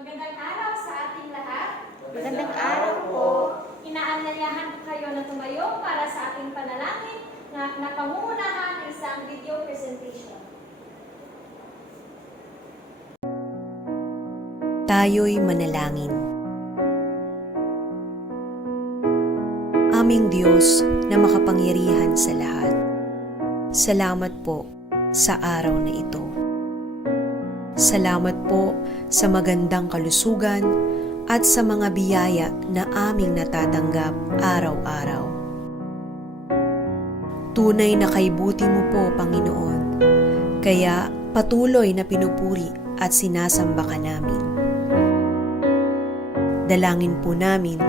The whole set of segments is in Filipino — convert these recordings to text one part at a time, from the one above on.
Magandang araw sa ating lahat. Magandang araw po. Inaanyayahan ko kayo na tumayo para sa ating panalangin na pangungunahan ng isang video presentation. Tayo'y manalangin. Aming Diyos na makapangyarihan sa lahat, salamat po sa araw na ito. Salamat po sa magandang kalusugan at sa mga biyaya na aming natatanggap araw-araw. Tunay na kaibuti mo po, Panginoon, kaya patuloy na pinupuri at sinasamba ka namin. Dalangin po namin,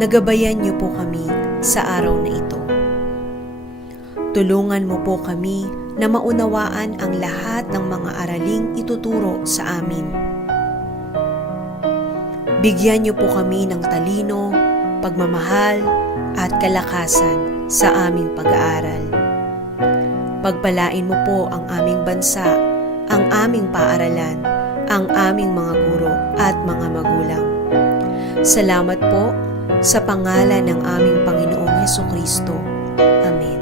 nagabayan niyo po kami sa araw na ito. Tulungan mo po kami na maunawaan ang lahat ng mga araling ituturo sa amin. Bigyan niyo po kami ng talino, pagmamahal at kalakasan sa aming pag-aaral. Pagpalain mo po ang aming bansa, ang aming paaralan, ang aming mga guro at mga magulang. Salamat po sa pangalan ng aming Panginoong Hesukristo. Amen.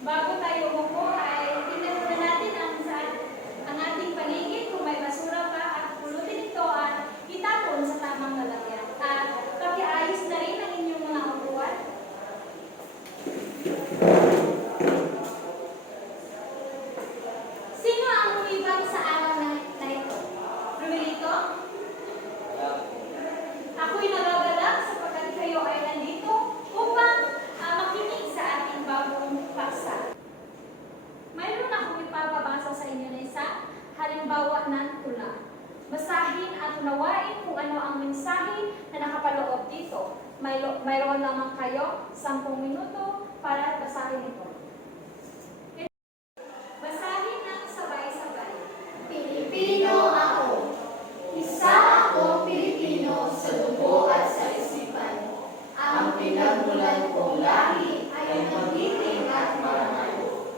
Bago tayo umupo ay tingnan muna natin ang ating paligid kung may basura pa at pulutin ito at itapon sa tamang lalagyan. At pakiayos na rin ang inyong mga upuan. Sino ang umibang sa araw na ito? Rumelito? Ako'y nagagalak sapagkat kayo ay nandito upang makinig sa ating bagong paksa. Mayroon akong ipapabasa sa inyo na isa, halimbawa ng tula. Basahin at unawain kung ano ang mensahe na nakapaloob dito. Mayroon lamang kayo 10 minuto para basahin ito. Basahin ng sabay-sabay. Pilipino ako. Isa akong Pilipino sa dugo at sa isipan. Ang pinagmulan kong lahi ay magiting at marangal.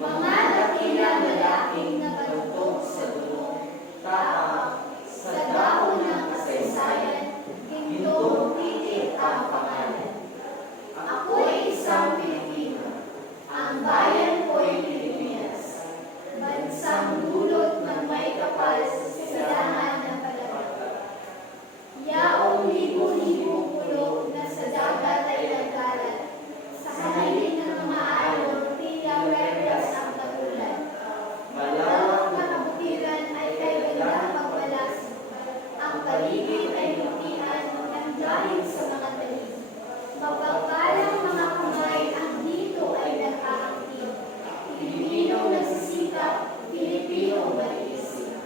Mga dakilang lalaking nabalutong sa dulo, tapak, sa dahon ng kasaysayan, gintong titik ang pangalan. Ako'y isang Pilipino. Ang bayan ko'y Pilipinas. Bansang dulot ng may kapal sa silangan ng palabas. Yaong libo-libong pulo na sa dagat ay nagkalat. Sa halilin ng mga alon, tila reras ang tagulan. Malawak na kabutiran ay kay gandang magbalasig. Ang paligid ay lutian ng dahil sa mga talim. Mapagpalang mga kamay ang dito ay nag-aangkin. Pilipinong nagsisikap, Pilipinong maliisip.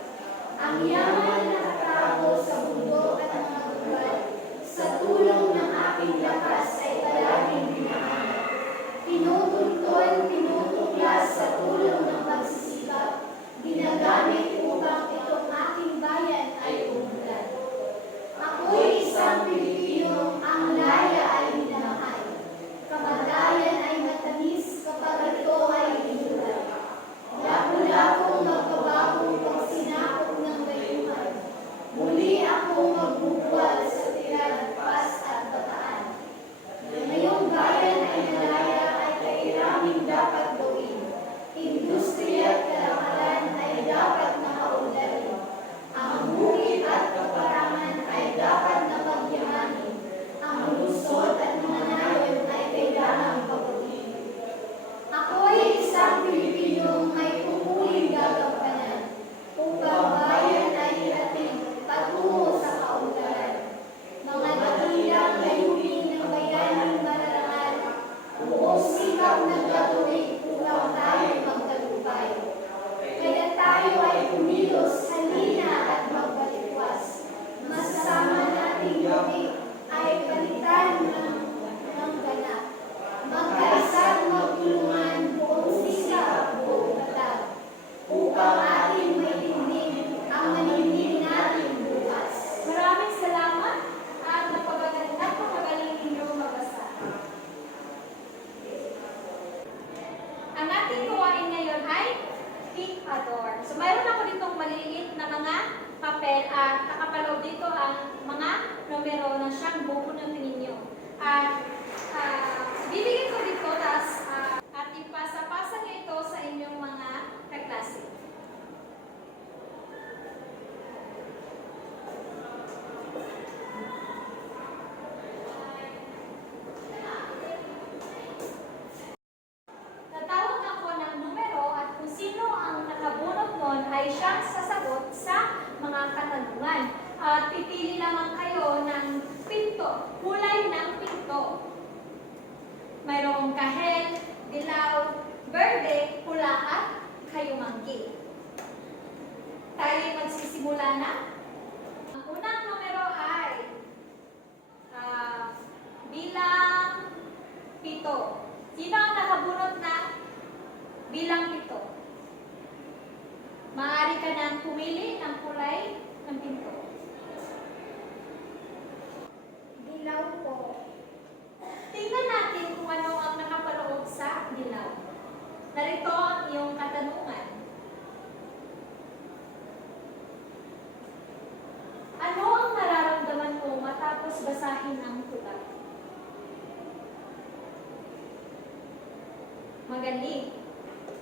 Ang yaman na nakatago sa bundok at mga gubat, sa tulong ng aking lakas ay palaging binahanap. Tinutuntun, tinutuklas sa tulong ng pagsisikap, ginagamit upang itong aking bayan ay umulan. Ako'y isang Pilipino, ang laya ay minamahal. Kamatayan ay matamis kapag ito ay inulan. Lako-lakong magpabagong pagsinakop ng bayuhan. Muli akong magbubuwal sa tiragpas at bataan. Ngayong bayan ay nalaya ay kairaming dapat gawin. Industriya at kalakalan ay dapat nakaunlarin. Ang bukid at kaparangan ay dapat na pagyahanin. Ang lungsod at mga nayon ay kailangang pagpapigil. Ako'y isang Pilipinong may pumuling gagampanan upang bayan ay irating patungo sa kaunlaran. Mga dakilang layunin ng bayaning mararangal, buong sikap ng gagawin upang tayo magtagumpay. Kaya tayo ay kumilos, halina at magbalikwas. Masama nating gabi ay palitan ng ganap. Magkaisang magtulungan buong sikap, buong patag, upang ating maitindig ang maninig nating bukas. Maraming salamat at napagaling inyong magbasa. Ang ating gawain ngayon ay picador. So mayroon ako ditong maliliit na mga papel at nakapaloob dito ang mga numero na siyang bubunutin ninyo. At bibigyan ko dito at ipasa-pasa niyo ito sa inyong mga kaklase. Tatawag ako ng numero at kung sino ang nakabunot nun ay siyang sasagot sa mga katanungan. At pipili lamang kayo ng pinto, kulay ng pinto. Mayroong kahel, dilaw, berde, pula at kayumanggi. Tayo magsisimula na. Ang unang numero ay bilang 7. Sino ang nakabunot na bilang 7? Maaari ka nang pumili ng kulay ng pinto. Dilaw po. Tingnan natin kung ano ang nakapaloob sa dilaw. Narito ang iyong katanungan. Ano ang nararamdaman mo matapos basahin ang tula? Magaling.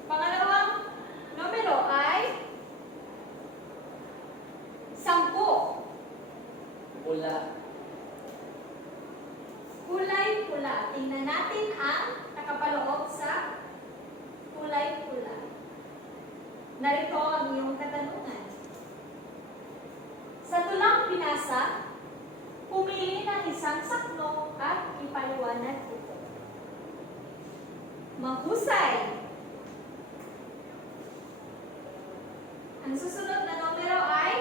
Pangalawang numero ay 10. Pula. Kulay pula. Tingnan natin ang nakapaloob sa kulay pula. Narito ang iyong katanungan. Sa tulang binasa, pumili ng isang sakno at ipaliwanag ito. Mahusay! Ang susunod na numero ay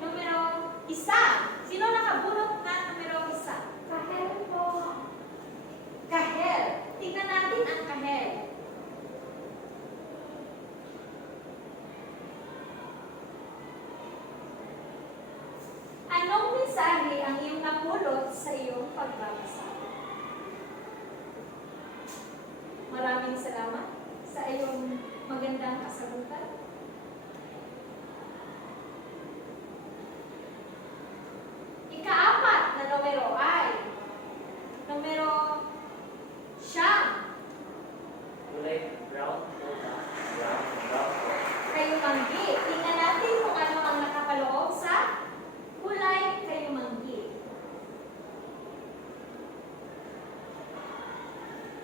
numero 1. Sino nakabunot na numero 1? Kahel po. Kahel. Tingnan natin ang kahel. Anong mensahe ang iyong napulot sa iyong pagbabasa? Maraming salamat sa iyong magandang kasagutan. Ika-4 na numero ay numero 9. Kulay brown po ba? Brown, brown po. Kayumanggi. Tingnan natin kung ano ang nakapaloob sa kulay kayumanggi.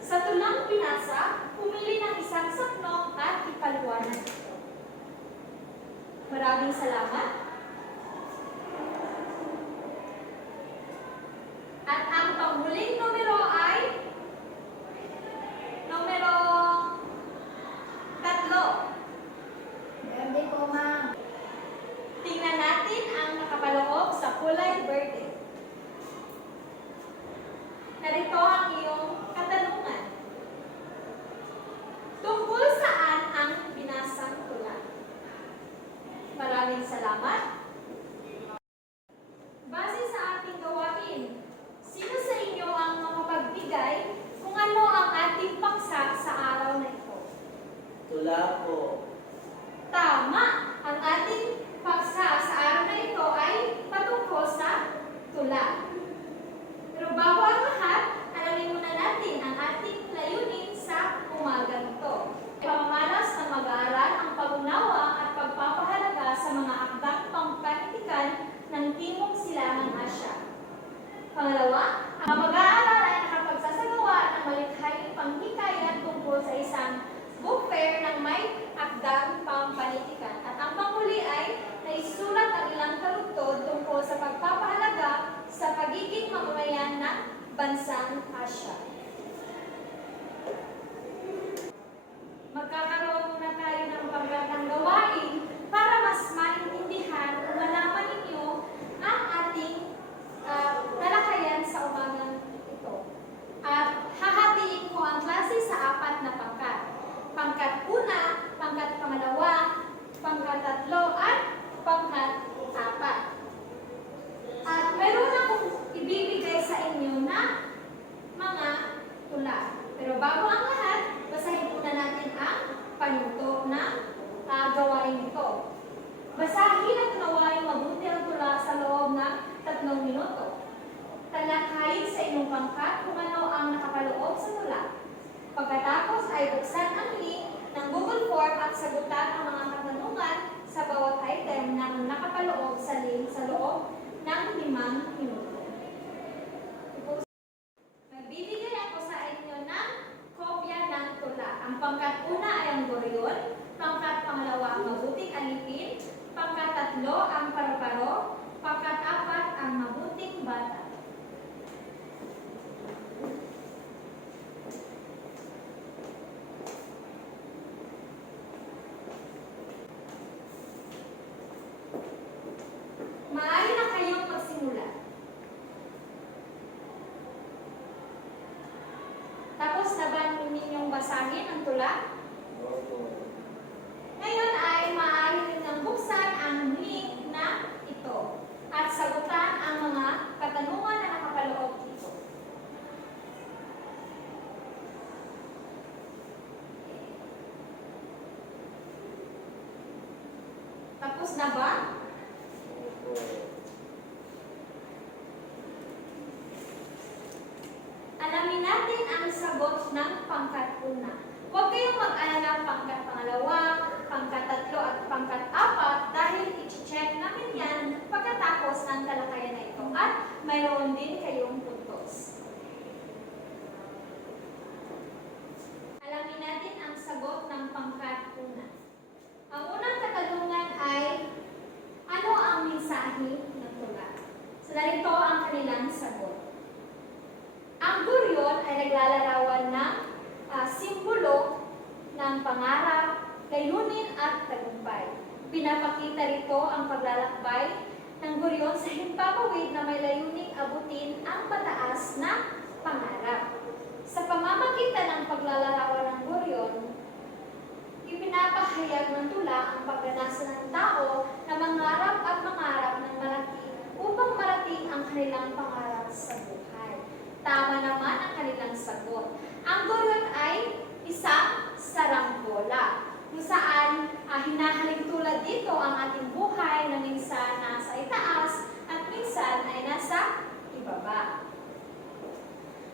Sa tulang binasa, pumili ng isang sakno at ipaliwanag ito. Maraming salamat. At ang panghuling numero ay numero 3. Berde po, ma'am. Tingnan natin ang nakapaloob sa kulay verde. Narito ang iyong katanungan. Tungkol saan ang binasang tula? Maraming salamat. Base sa ating gawain, sino sa inyo ang makapagbigay kung ano ang ating paksa sa araw na ito? Tula po. Tama! Ang ating paksa sa araw na ito ay patungkol sa tula. Pero bago ang lahat, alamin muna natin ang ating layunin sa umagang ito. Pamamalas ng mag-aaral ang pag-unawa at pagpapahalaga sa mga akdang pangpanitikan ng Timog Silangang Asya. Pangalawa, ang mag-aaral ay nakapagsasagawa ng malikhaing panghikayat tungkol sa isang book fair ng may Pangkat-una ay ang goryon, pangkat-pangalawa ang mabuting alipin, pangkat-tatlo ang paru-paro, pangkat-apat ang mabuting bata. Maaari na kayong magsimula. Tapos na ba ninyong basahin ang tula? Ngayon ay maaari ninyong buksan ang link na ito at sagutan ang mga katanungan na nakapaloob dito. Tapos na ba? Alamin natin ang sagot ng pangkat-una. Huwag kayong mag-alala pangkat-pangalawa, pangkat-tatlo at pangkat-apat dahil i-check namin yan pagkatapos ng talakayan na ito at mayroon din kayong puntos. Alamin natin ang sagot ng pangkat-una. Ang unang katanungan ay, ano ang mensahe ng tula? So, narito ang kanilang sagot. Ang goryon ay naglalarawan ng simbolo ng pangarap, layunin at tagumpay. Pinapakita rito ang paglalakbay ng goryon sa himpapawid na may layuning abutin ang mataas na pangarap. Sa pamamagitan ng paglalarawan ng goryon, ipinapahayag ng tula ang pagganasa ng tao na mangarap at mangarap ng malaki upang marating ang kanilang pangarap sa buhay. Tama naman ang kanilang sagot. Ang goryon ay isang saranggola, kung saan hinahaling tulad dito ang ating buhay na minsan nasa itaas at minsan ay nasa ibaba.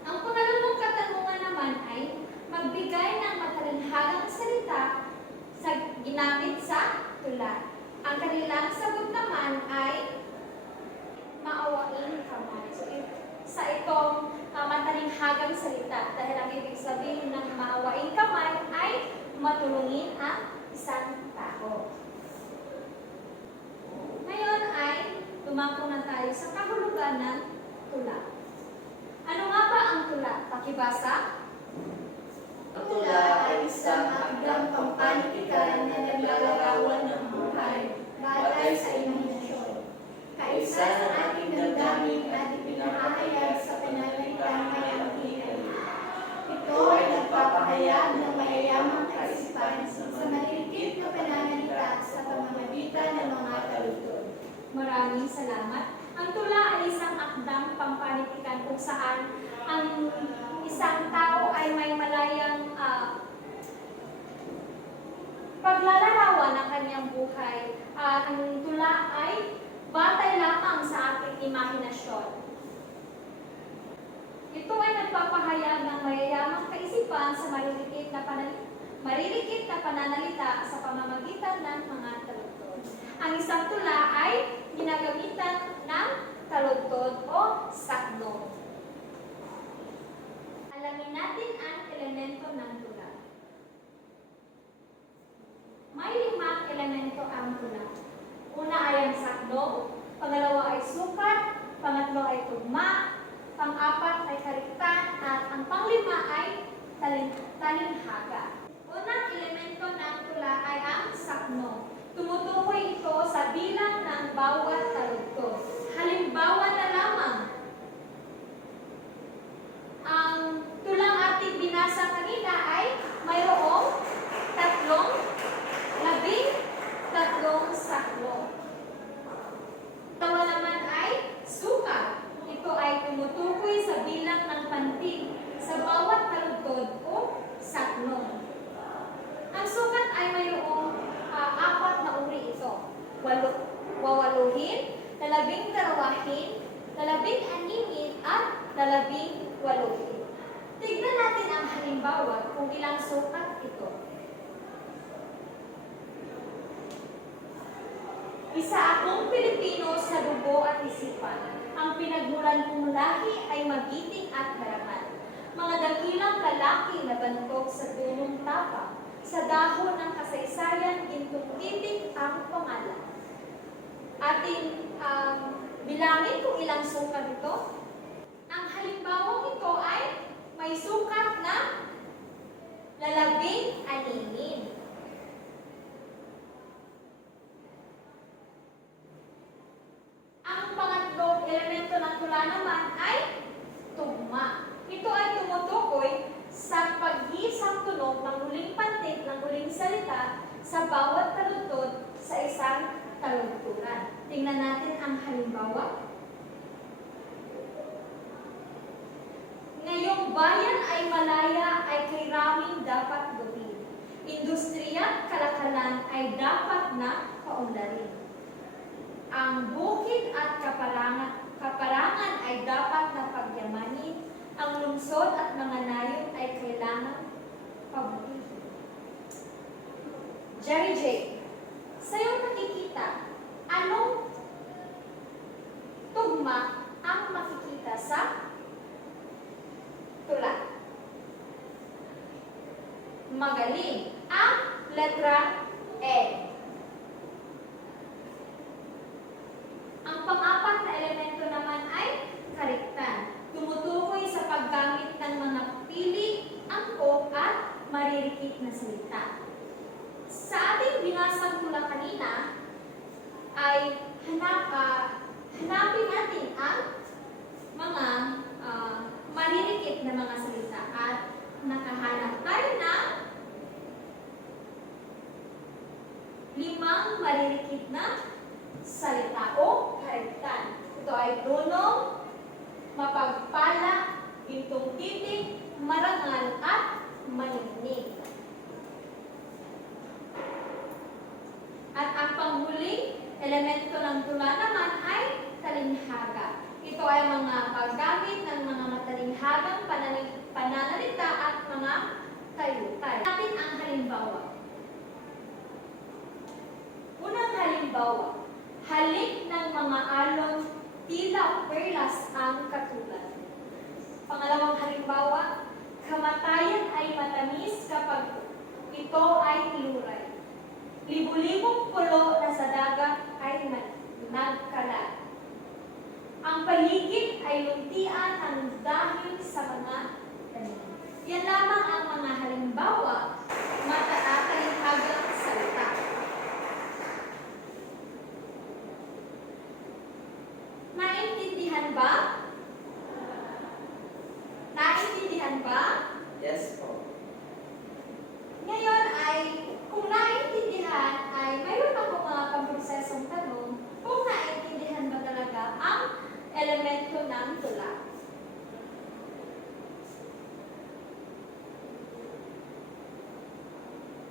Ang pangalawang katanungan naman ay magbigay ng matalinhagang salita sa ginamit sa tula. Ang kanilang sagot naman ay maawain kamay. So, sa itong matalinhagang salita, dahil ang ibig sabihin ng maawain kamay ay matulungin ang isang tao. Ngayon ay dumako na tayo sa kahulugan ng tula. Ano nga ba ang tula? Pakibasa? Ang tula ay isang akdang pampanitikan na naglalarawan ng buhay batay sa imahinasyon. Kaisa ng ating damdamin at ipinahayag sa pananalitang may angkin. Ito ay nagpapahayag ng mayayamang kaisipan sa malilikit na pananalita sa pamamagitan ng mga taludtod. Maraming salamat. Ang tula ay isang akdang pampanitikan kung saan ang isang tao ay may malayang paglalarawan ng kanyang buhay. Ang tula ay batay lamang sa ating imahinasyon. Ito ay nagpapahayag ng mayayamang kaisipan sa marilikit na pananalita sa pamamagitan ng mga taludtod. Ang isang tula ay ginagamitan ng taludtod o sakdong. Alamin natin ang elemento ng tula. May 5 elemento ang tula. Una ay ang sakdong, pangalawa ay sukat, pangatlo ay tugma, pang-apat ay kariktan, at ang panglima ay talinhaga. Unang elemento ng tula ay ang sakdong. Tumutukoy ito sa bilang ng bawat taludtod. Halimbawa na lamang, ang tulang ating binasa kanina ay mayroong 13 sakdong. Tawa naman ay sukat. Ito ay tumutukoy sa bilang ng pantig sa bawat taludtod o sakdong. Ang sukat ay mayroong 4 na uri ito. Wawaluhin, 12, 16, at 18. Tignan natin ang halimbawa kung ilang sukat ito. Isa akong Pilipino sa dugo at isipan. Ang pinagmulan kong lahi ay magiting at marangal. Mga dakilang lalaki lalaki na bantok sa dunong tapang, sa dahon ng kasaysayan, gintong titik ang pangalan. Ating bilangin kung ilang sukat ito. Ang halimbawang ito ay may sukat na 16. Ang pangatlong elemento ng tula naman ay tugma. Ito ay tumutukoy sa pag-iisang tunog ng huling pantig ng huling salita sa bawat taludtod sa isang taludturan. Tingnan natin ang halimbawa. Ngayong bayan ay malaya ay kay raming dapat gawin. Industriya, kalakalan ay dapat na kaunlarin. Ang bukid at kaparangan ay dapat na pagyamanin. Ang lungsod at mga nayon ay kailangan pabutihin. Jerry J, sa'yo nakikita, anong tugma ang makikita sa tula? Magaling. Ang letra E. Ang pang-apat na elemento naman ay kariktan. Tumutukoy sa paggamit ng mga pili, angkop at maririkit na salita. Sa ating binasang tula kanina, ay hanapin natin ang mga maririkit na mga salita at nakahanap tayo ng 5 maririkit na salita o kariktan. Ito ay dunong, mapagpala, gintong titik, marangal at maningning. At ang panghuling elemento ng tula naman ay talinhaga. Ito ay mga paggamit ng mga matalinghagang pananalita at mga tayutay. Natin ang halimbawa. Unang halimbawa, halik ng mga alon, tila perlas ang katulad. Pangalawang halimbawa, kamatayan ay matamis kapag ito ay tiluray. Libu-libong pulo na sa dagat ay nagkalat. Ang paligid ay luntian ng dahil sa mga tanim. Yan lamang ang mga halimbawa, talinhagang salita. Naintindihan ba? Naintindihan ba? Yes po. Ngayon ay, kung naintindihan, ay mayroon ako mga pamprosesong tanong kung naintindihan ba talaga ang elemento ng tula.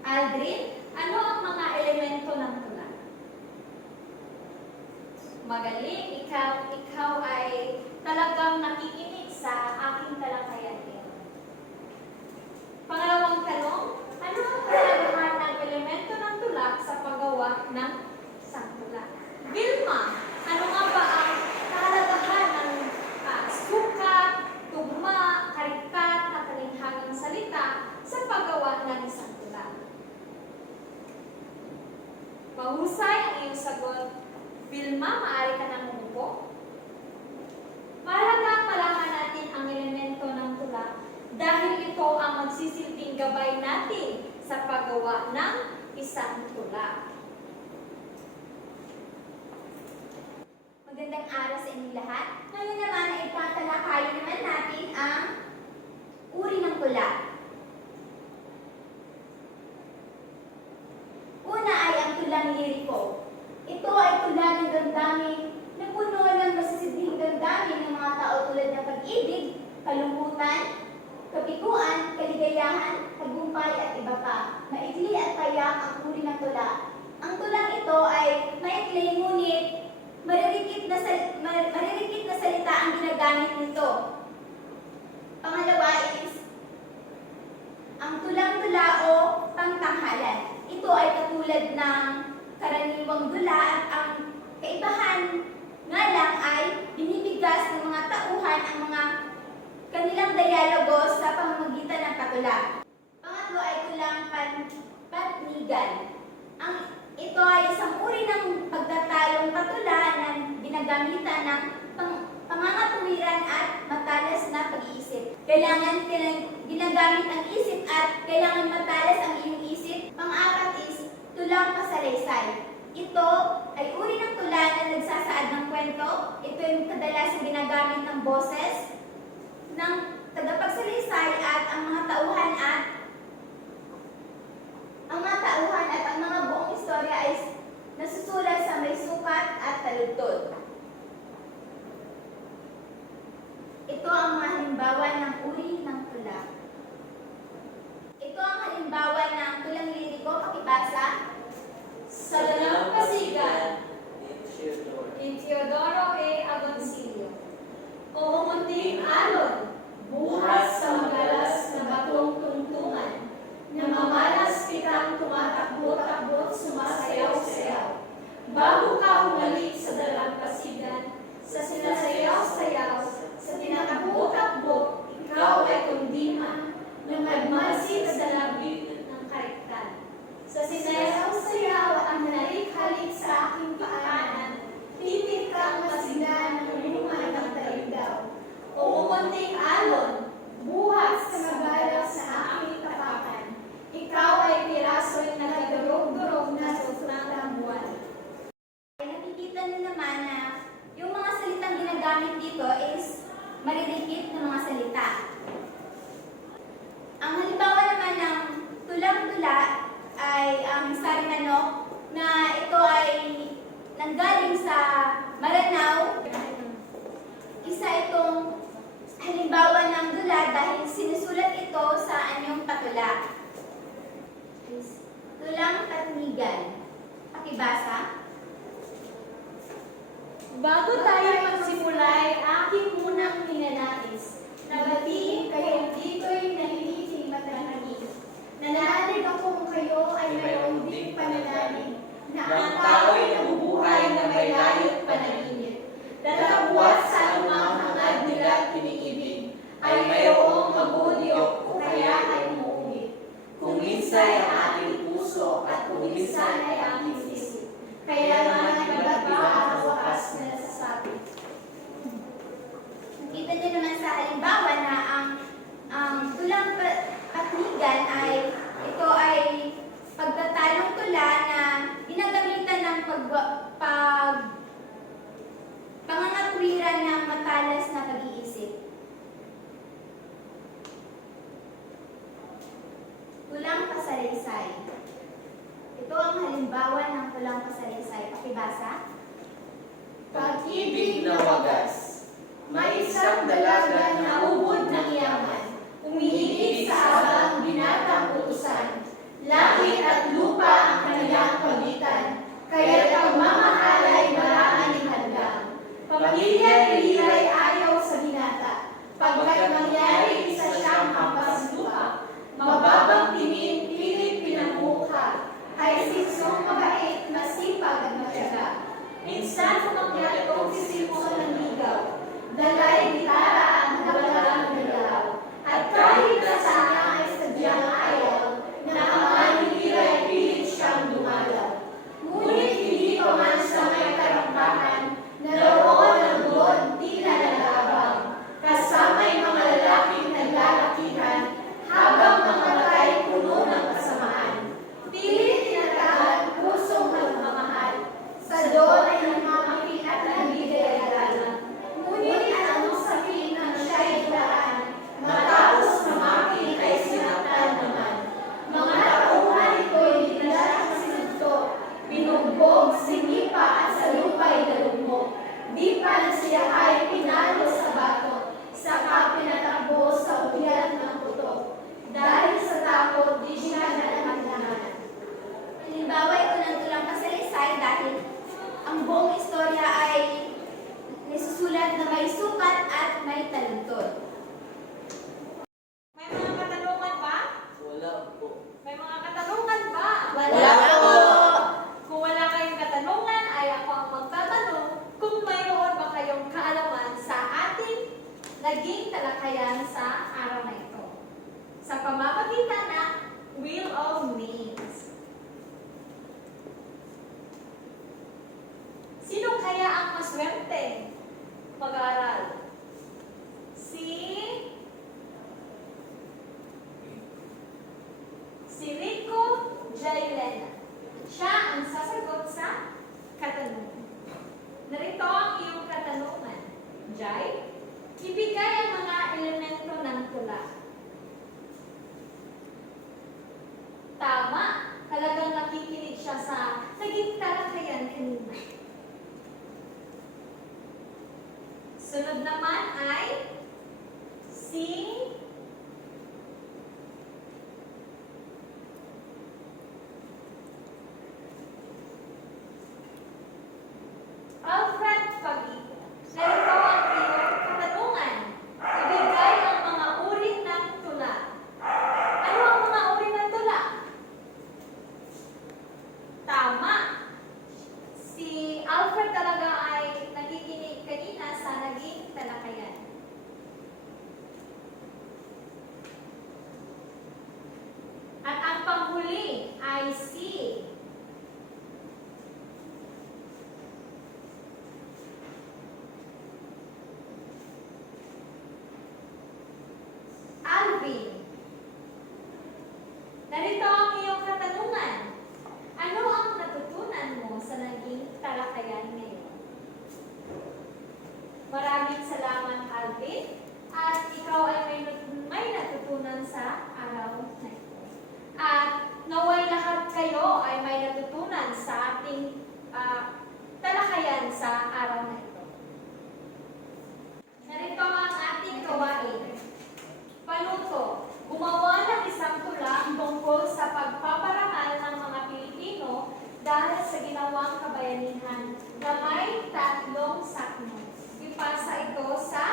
Aldrin, ano ang mga elemento ng tula? Magaling, ikaw ay talagang nakikinig sa aking talakayan ngayon. Pangalawang tanong, ano ang kahalagahan ng elemento ng tula sa paggawa ng isang tula? Vilma, ano nga ba ang kahalagahan ng sukat, tugma, karikat, at talinghagang salita sa paggawa ng isang tula? Mahusay ang iyong sagot. Vilma, maaari ka nang umupo. Mahalagang malaman natin ang elemento ng tula dahil ito ang magsisilbing gabay natin sa paggawa ng isang tula. Magandang araw sa inyong lahat. Ngayon naman ay tatalakayin naman natin ang uri ng tula. Una ay ang tulang liriko. Ito ay tula ng damdamin na puno ng masisidhing damdamin ng mga tao tulad ng pag-ibig, kalungkutan, kapikuan, kaligayahan, tagumpay at iba pa. Maikli at payak ang uri ng tula. Ang tulang ito ay maikli ngunit maririkit na salita ang ginagamit nito. Pangalawa is ang tulang-tula o pangtanghalan. Ito ay katulad ng karaniwang dula at ang kaibahan nga lang ay binibigas ng mga tauhan ang mga kanilang dialogo sa pamamagitan ng tula. Pangatlo ay tulang patnigan. Ito ay isang uri ng pagtatalong patula na ginagamitan ng pangangatuwiran at matalas na pag-iisip. Kailangan ginagamit ang isip at kailangan matalas ang iyong isip. Pang-apat is tulang pasalaysay. Ito ay uri ng tula na nagsasaad ng kwento. Ito yung kadalasan ginagamit ng boses, ng tagapagsalaysay at ang mga tauhan at ang mga buong istorya ay nasusulat sa may sukat at taludtod. Ito ang mga halimbawa ng uri ng tula. Ito ang halimbawa ng tulang liriko, pakibasa. Sa dalampasigan In Theodore. ni Teodoro A. Agoncillo. O munting alon, buhat sa magalas na batong tungtungan, na mamalas kitang tumatakbo-takbo, sumasayaw-sayaw. Bago ka humalik sa dalampasigan, sa sinasayaw-sayaw, sa tinatakbo-takbo, ikaw ay kundima, na magmasid sa labig ng karektan. Sa sinayaw-sayaw ang halik-halik sa aking paanan, titik kang masigdan ng luma ng daigdaw. O umunting alon, buhat sa magalas sa aking tapakan, ikaw ay piraso'y nagdurog-durog na sutang buwan. Nakikita niyo naman na yung mga salitang ginagamit dito is maridikit na mga salita. Ang halimbawa naman ng tulang-tula ay ang Sarimanok na ito ay nanggaling sa Maranao. Isa itong halimbawa ng dula dahil sinusulat ito sa anyong patula. Tulang patnigan. Pakibasa. Bago tayo magsimula ay aking munang ninanais na batiin kayo dito'y naliliting matanangin. Nananalig akong kayo ay mayroong ding pananalig na ang tao'y nabubuhay na may layot panaginip. Dalabuat sa anumang hangad nila piniibig ay mayroong mabudiok o kaya ay umuungit. Kung minsan ay aking puso at kung minsan ay aking isip. Kaya naman iba't iba ang wakas na nasasabi. Nakita niyo naman sa halimbawa na ang tulang patnigan ay ito ay pagtatalong tula na ginagamitan ng pangangatwiran ng matalas na pag-iisip. Tulang pasalaysay. Ito ang halimbawa ng tulang pasalaysay. Pakibasa. Pag-ibig na wagas, may isang dalaga na ubod ng yaman, umiibig sa abang binatang utusan. Langit at lupa ang kanilang pagitan, kaya't pagmamahal ay maraaning hanggang. Pamilya ni Lilay ayaw sa binata, pagkat mangyari isa siyang hampas lupa. Mababang tingin, pilit pinamukha, ay siksong mabait, masipag at matyaga. Minsan umakyat kong sisipon ng ligaw, dalay gitara ang dalang nagalaw, at kahit na ay C. Alvin. Narito ang iyong katanungan. Ano ang natutunan mo sa naging talakayan ngayon? Maraming salamat, Alvin. At ikaw ay may natutunan sa araw na ito. At naway lahat kayo ay may natutunan sa ating talakayan sa araw na ito. Narito ang ating gawain. Panuto, gumawa ng isang tula tungkol sa pagpaparangal ng mga Pilipino dahil sa ginawang kabayanihan na may 3 sakno. Ipasa ito sa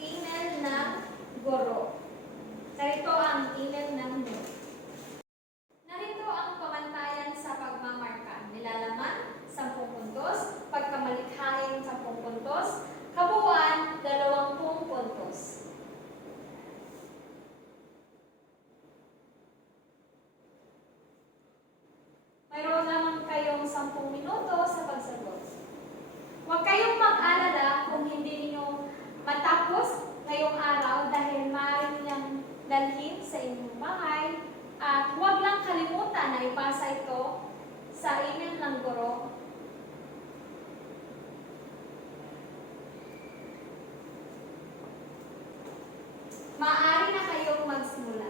email ng guro. Narito ang email ng guro. Narito ang pamantayan sa pagmamarka. Nilalaman, 10 puntos, pagkamalikhain 10 puntos, kabuuan 20 puntos. Mayroon naman kayong 10 minuto sa pagsagot. Huwag kayong mag-alala kung hindi ninyo matapos ngayong araw dahil maaari niyang dalhin sa inyong bahay. At huwag lang kalimutan na ipasa ito sa email ng guro. Maaari na kayong magsimula.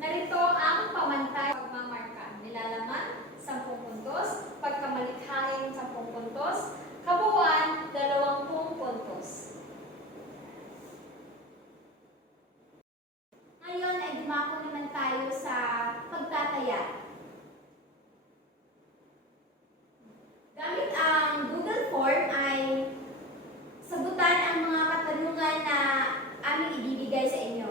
Narito ang pamantay pagmamarka. Nilalaman, 10 puntos, pagkamalikhain 10 puntos, kabuuan 20 puntos. Ngayon ay dumako naman tayo sa pagtataya. Gamit ang Google Form ay sagutan ang mga katanungan na aming ibibigay sa inyo.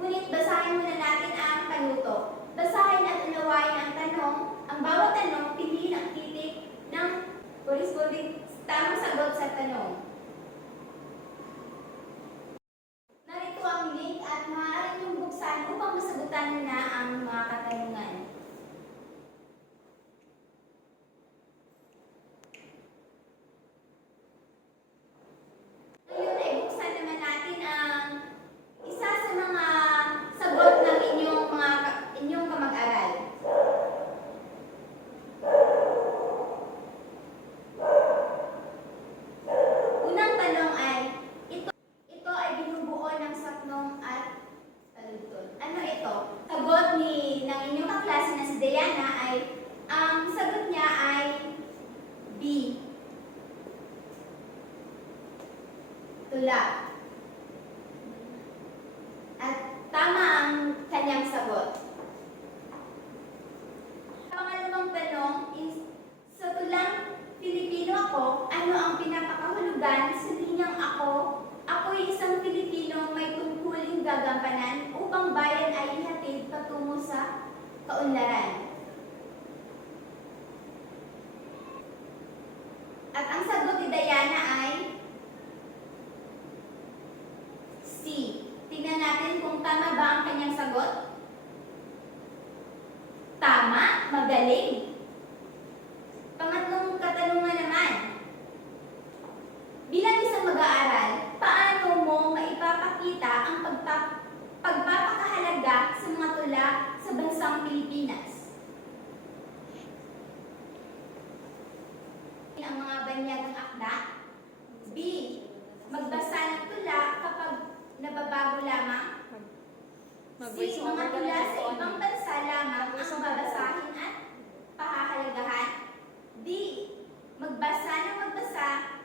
Ngunit basahin muna natin ang panuto. Basahin at unawain ang tanong. Ang bawat tanong, piliin ang titik ng corresponding tamang sagot sa tanong. Narito ang link at maaari niyong buksan upang masagutan na ang mga katanungan. Ngayon ay buksan naman natin ang isa sa mga sagot ng inyong kamag-aral. Unang tanong ay, ito ay binubuo ng saknong at taludtod. Ano ito? Sagot ng inyong kaklase na si Diana ay, ang sagot niya ay B. Tula. At tama ang kanyang sagot. Pangalawang tanong is, sa tulang Pilipino ako, ano ang pinapakahulugan sa linyang ako? Ako'y isang Pilipino may tungkuling gagampanan upang bayan ay ihatid patungo sa kaunlaran. At ang sagot ni Diana ay C. Tingnan natin kung tama ba ang kanyang sagot. Tama, magaling. Pangatlong katanungan naman. Bilang isang mag-aaral, paano mo maipapakita ang pagpapakahalaga sa mga tula sa bansang Pilipinas? Ang mga banyagang akda. B. Magbasa ng tula kapag nababago lamang. C. Mga tula sa ibang bansa lamang ang babasahin at pahahalagahan. D. Magbasa ng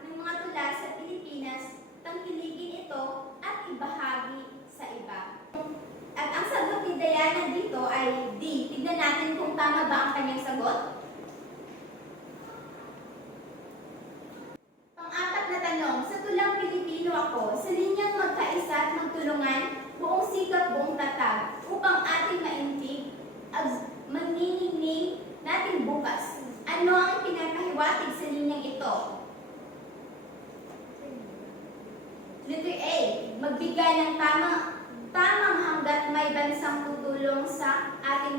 mga tula sa Pilipinas, tangkilikin ito at ibahagi sa iba. At ang sagot ni Diana dito ay D. Tignan natin kung tama ba ang kanyang sagot. Pang-apat na tanong, sa tulang Pilipino ako, sa linyang magkaisa at magtulungan, buong sikap, buong tatag, upang ating maintig, magniningning natin bukas. Ano ang pinakahiwatig sa linyang ito? Letter magbigay ng tamang hanggat may bansang tutulong sa ating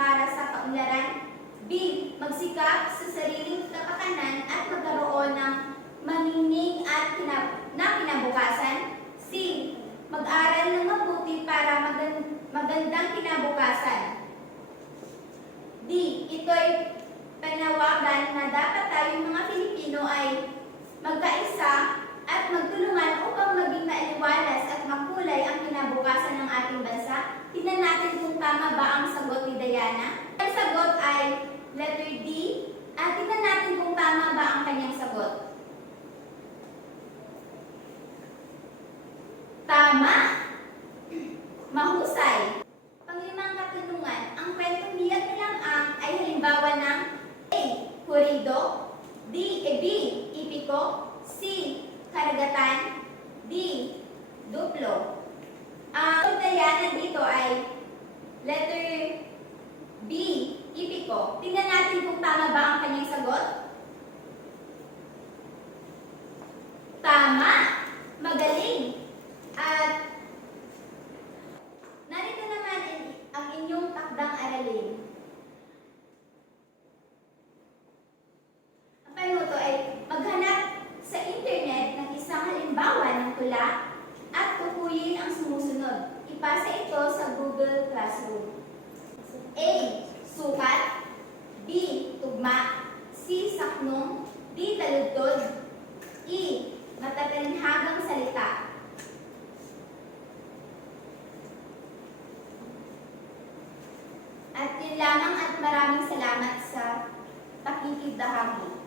para sa kaunlaran. B. Magsikap sa sariling kapakanan at magkaroon ng maningning at kinabukasan. C. Mag-aral ng mabuti para magandang kinabukasan. D. Ito'y panawagan na dapat tayong mga Pilipino ay magkaisa at magtulungan upang maging maaliwalas at makulay ang kinabukasan ng ating bansa. Tingnan natin kung tama ba ang sagot ni Diana. Ang sagot ay letter D. At tingnan natin kung tama ba ang kanyang sagot. Tama! Mahusay! Panglimang katanungan, ang kwentong Biyak ni Lang-ang ay halimbawa ng A. Kurido, B. Ipiko, C. Karagatan, D. Duplo. Ang Diana dito ay letter B. Ipiko. Tingnan natin kung tama ba ang kanyang sagot. Tama! Magaling! At narito naman ang inyong takdang aralin. Ang panuto ay maghanap sa internet ng isang halimbawa ng tula at tukuyin ang sumusunod. Ipasa ito sa Google Classroom. A. Sukat, B. Tugma, C. Saknong, D. Taludtod, E. Matatalinhagang salita. At yun lamang at maraming salamat sa pakikidahagi.